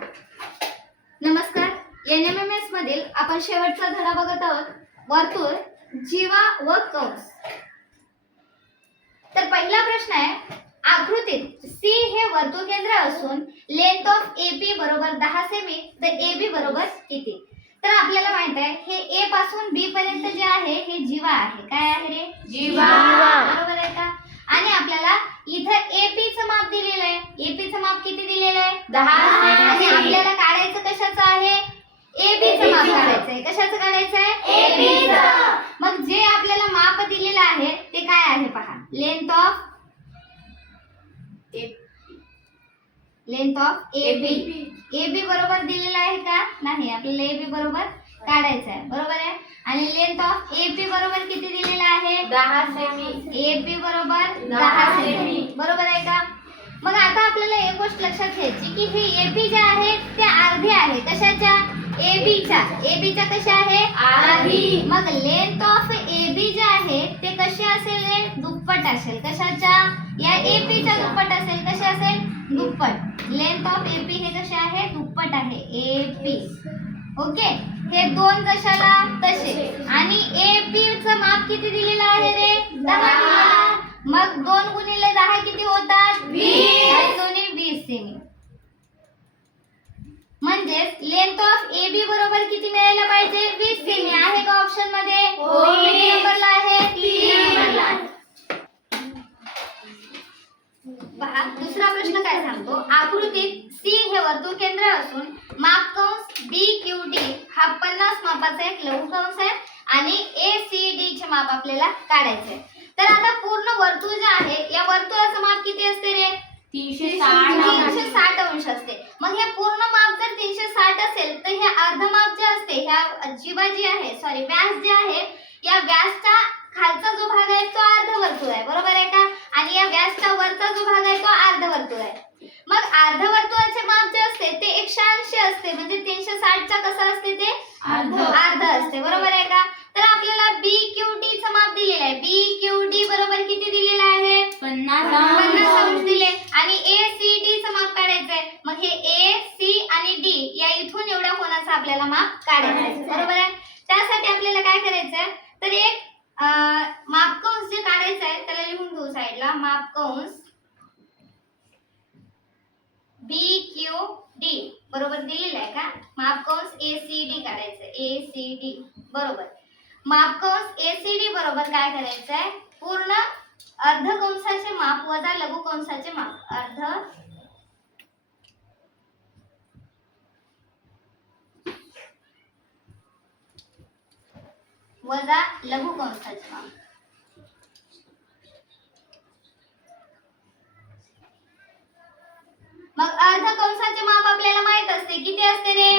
नमस्कार. N M M S मधील आपण शेवटचा धडा बघत आहोत. वर्तुळ जीवा व कंस. तर पहिला प्रश्न आहे आकृतीत सी हे वर्तुळ केंद्र असून लेंथ ऑफ एपी बरोबर दहा सेमी तर ए बी बरोबर किती? तर आपल्याला माहीत आहे हे ए पासून बी पर्यंत जे आहे हे जीवा आहे. काय आहे रे? जीवा. बरोबर आहे का? आणि आपल्याला इथं एपी चं माप दिलेलं आहे. एपी चं माप किती दिलेलं आहे? दहा आणि सेमी. आपल्याला काढायचं कशाचं आहे एबी चं माप काढायचं आहे. कशाचं काढायचं आहे AB चं. मग जे आपल्याला माप दिलेलं आहे ते काय आहे पहा? Length of length of AB AB बरोबर दिलेलं आहे का? नाही आपल्याला एबी बरोबर काढायचं आहे बरोबर आहे? आणि लेंथ ऑफ एपी बरोबर किती दिलेलं आहे? दहा सेमी. एपी बरोबर दहा सेमी. बरोबर आहे का? मग आता आपल्याला एक गोष्ट लक्षात घ्यायची की हे एपी जे आहे ते अर्धे आहे. कशाच्या? एबीच्या एबीच्या कशा आहे? अर्धी. मग लेंथ ऑफ एबी जे आहे ते कसे असेल रे दुप्पट असेल. कशाच्या? या एपीच्या दुप्पट असेल कसे असेल? दुप्पट. लेंथ ऑफ एपी हे कसे आहे? दुप्पट आहे. एपी ओके हे दोन कशाला? तसे. आणि एपी चं माप किती दिलेलं आहे रे? दहा. मग दोन गुणिले दहा किती होतात? दोन्ही वीस सेमी म्हणजेच लेंथ ऑफ ए बी बरोबर किती मिळायला पाहिजे? वीस सेमी आहे का ऑप्शनमध्ये? हो. नंबरला आहे? दुसरा प्रश्न काय सांगतो? आकृतीत सी हे वर्तुळ केंद्र असून माप कंस डी क्यू डी हा पन्नास मापाचा एक लघु कंस आहे आणि ए सी डी चे माप आपल्याला काढायचे आहे. तर आता पूर्ण वर्तुळ जे आहे या वर्तुळाचं माप किती असते रे? तीनशे साठ साठ अंश असते मग हे पूर्ण माप जर तीनशे साठ असेल तर हे अर्ध माप जे असते जीवा जी आहे सॉरी व्यास जे आहे या व्यासचा खालचा जो भाग आहे तो अर्ध वर्तुळ आहे बरोबर आहे का? आणि या व्यासचा वरचा जो भाग आहे तो अर्ध वर्तुळ आहे. मग अर्ध वर्तुळाचे माप जे असते ते एकशे ऐंशी असते म्हणजे तीनशे साठचा कसं असते ते? अर्ध. अर्ध असते बरोबर आहे का? तर आपल्याला बी क्यू डी चं माप दिलेलं आहे. बी क्यू डी बरोबर किती दिलेलं आहे? पन्नास. अंश दिले आणि ए सी डी चं माप काढायचंय मग हे ए सी आणि डी या इथून एवढ्या कोणाचं आपल्याला माप काढायचं आहे. बरोबर आहे? त्यासाठी आपल्याला काय करायचंय? तर एक माप कंस जे काढायचं आहे त्याला लिहून घेऊ साईडला. माप कंस बी क्यू डी बरोबर दिलेलं आहे का? माप कंस ए सी डी काढायचं. ए सी डी बरोबर. माप कंस ए सी डी बरोबर काय करायचं आहे पूर्ण अर्ध कंसाचे माप वजा लघु कंसाचे माप. अर्ध वजा लघु कंसाचे माप. मग अर्ध कंसाचे माप आपल्याला माहीत असते. किती असते रे?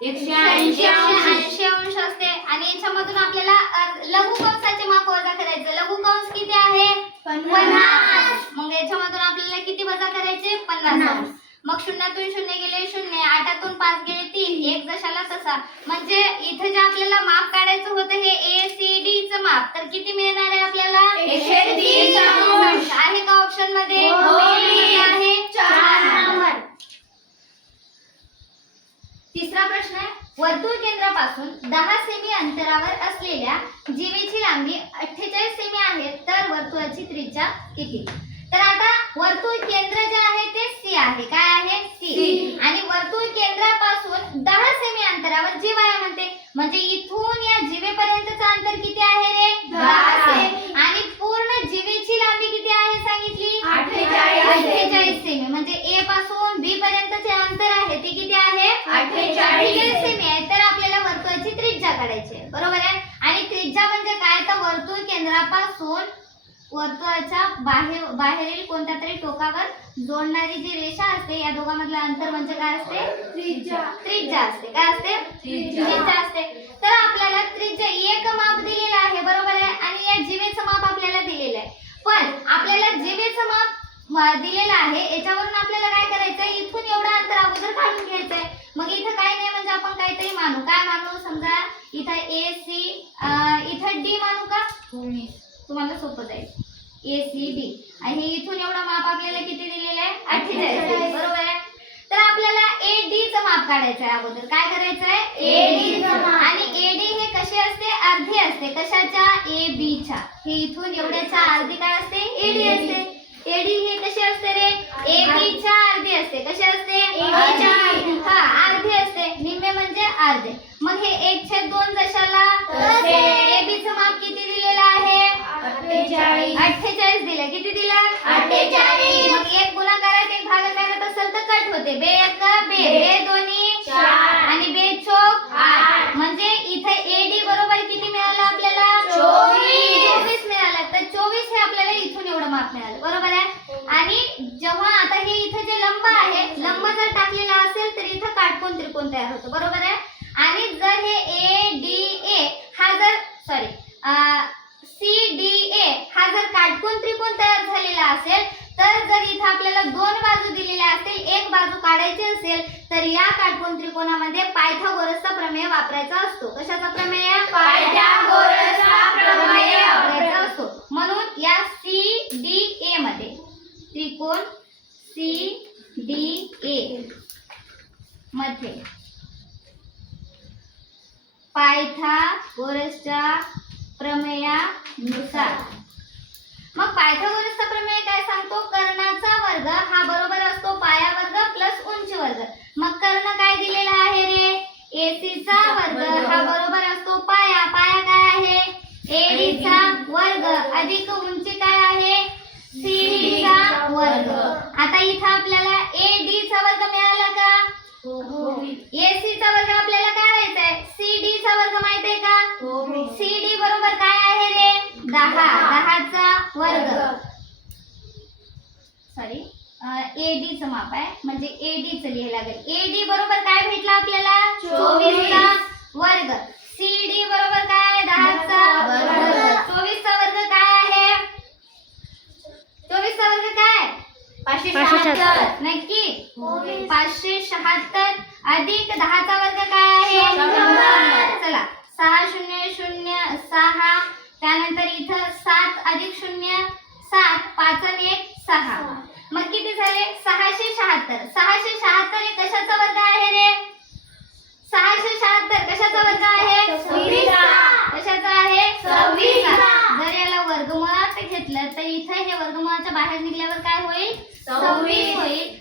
एकशे ऐंशी अंश. असते. आणि याच्यामधून आपल्याला लघु कंसाचे माप वजा करायचे. लघु कंस किती आहे? पन्नास मग याच्यामधून आपल्याला किती वजा करायचे पन्नास पन्नास. अंश. मग शून्यातून शून्य गेले शून्य आठातून पाच गेले तीन एक तसा म्हणजे इथे जे आपल्याला माप काढायचं होतं हे ए सी डी च माप. तर किती मिळणार आहे आपल्याला. आहे का ऑप्शनमध्ये हो. किती आहे तिसरा प्रश्न आहे. वर्तुळ केंद्रापासून दहा सेमी अंतरावर असलेल्या जीवेची लांबी अठ्ठेचाळीस सेमी आहे तर वर्तुळाची त्रिज्या किती? वर्तुळ केंद्र जे आहे ते सी आहे. काय आहे? सी. आणि वर्तुळ केंद्रापासून दहा सेमी अंतरावर जीवा आहे म्हणते म्हणजे इथून या जीवेपर्यंतचं अंतर किती आहे रे? दहा आणि पूर्ण जीवेची लांबी किती आहे सांगितली? अठ्ठेचाळीस. सेमी. म्हणजे ए पासून बी पर्यंतचे अंतर आहे ते किती आहे? अठ्ठेचाळीस. सेमी. आहे तर आपल्याला वर्तुळाची त्रिज्या काढायची आहे. बरोबर आहे? आणि त्रिज्या म्हणजे काय? तर वर्तुळ केंद्रापासून वर्तुळाच्या बाहेर बाहेरील कोणत्या तरी टोकावर जोडणारी जी रेषा असते या दोघांमधलं अंतर म्हणजे काय असते? त्रिज्या. त्रिज्या असते. काय असते? त्रिज्या. असते. तर आपल्याला त्रिज्या एक माप दिलेलं आहे बरोबर आहे? आणि या जीवेचं माप आपल्याला दिलेलं आहे. पण आपल्याला जीवेचं माप दिलेलं आहे याच्यावरून आपल्याला काय करायचं आहे इथून एवढं अंतर अगोदर काढून घ्यायचं आहे मग इथं काय नाही म्हणजे आपण काहीतरी मानू. काय मानू समजा? इथं ए सी इथं डी मानू का? तुम्हाला सोपं जाईल. ए सी डी आणि इथून एवढं माप आपल्याला किती दिलेलं आहे? अठ्ठेचाळीस. बरोबर आहे? तर आपल्याला ए डी चं काढायचा आहे अगोदर. काय करायचं आहे? चं माप. आणि एडी हे कशी असते? अर्धी असते. कशाच्या? ए बी च्या. हे इथून एवढ्याच्या अर्धी काय असते? एडी असते एडी हे कशी असते रे ए बी च्या अर्धी असते कशी असते AB च्या अर्धी. हा अर्धी असते निम्मे म्हणजे अर्धे मग हे एक छेद दोन जशाला तसे. ए बी चं माप किती दिलेलं आहे अठ्ठेचाळीस. अठ्ठेचाळीस दिलं. किती दिलं? अठ्ठेचाळीस. मग एक गुणाकारात एक भागाकारात असेल तर कट होते. बे एक बे. बे. दोन्ही. चार. आणि बे चोक. आठ. म्हणजे इथे एडी बरोबर किती मिळालं आपल्याला? चोवीस. चोवीस मिळालं. तर चोवीस हे आपल्याला इथून एवढं माप मिळालं. बरोबर आहे? आणि जेव्हा आता हे इथे जे लंब आहे लंब जर टाकलेला असेल तर इथं काटकोन त्रिकोण तयार होतो. बरोबर आहे आणि जर हे ए डी ए हा जर सॉरी सी डी ए हा जर काटकोन त्रिकोण तयार झालेला असेल तर जर इथं आपल्याला दोन बाजू दिलेल्या असतील एक बाजू काढायची असेल तर या काटकोन त्रिकोणामध्ये पायथागोरसचा प्रमेय वापरायचा असतो कशाचा प्रमेय पायथागोरसचा प्रमेय. वापरायचा असतो म्हणून या सी डी ए मध्ये त्रिकोण सी डी ए मध्ये पायथागोरसच्या प्रमेयानुसार पायथागोरसचा प्रमेय काय सांगतो? कर्णाचा वर्ग हा बरोबर असतो पाया वर्ग प्लस उंची वर्ग. मग कर्ण काय दिलेला आहे रे? AC चा वर्ग. हा बरोबर असतो पाया. पाया काय आहे? AD चा वर्ग. अधिक उंची चं माप आहे? म्हणजे एडी चं लिहायला लागेल. एडी बरोबर काय भेटला आपल्याला? चोवीस. चोवीसचा वर्ग. सीडी बरोबर काय? आहे? दहाचा वर्ग. वर्ग. चोवीसचा वर्ग काय आहे? चोवीसचा वर्ग काय? पाचशे शहात्तर. नक्की. पाचशे शहात्तर. अधिक दहाचा वर्ग काय आहे. चला. सहा शून्य शून्य सहा. त्यानंतर इथं सात अधिक शून्य सात. पाच आणि एक सहा. मग किती झाले? सहाशे शहात्तर. सहाशे शहात्तर हे कशाचा वर्ग आहे रे? सहाशे शहात्तर कशाचा वर्ग आहे. कशाचा आहे. जर याला वर्गमुळात घेतलं तर इथं हे वर्गमुळाच्या बाहेर निघल्यावर काय होईल? सव्वीस. होईल.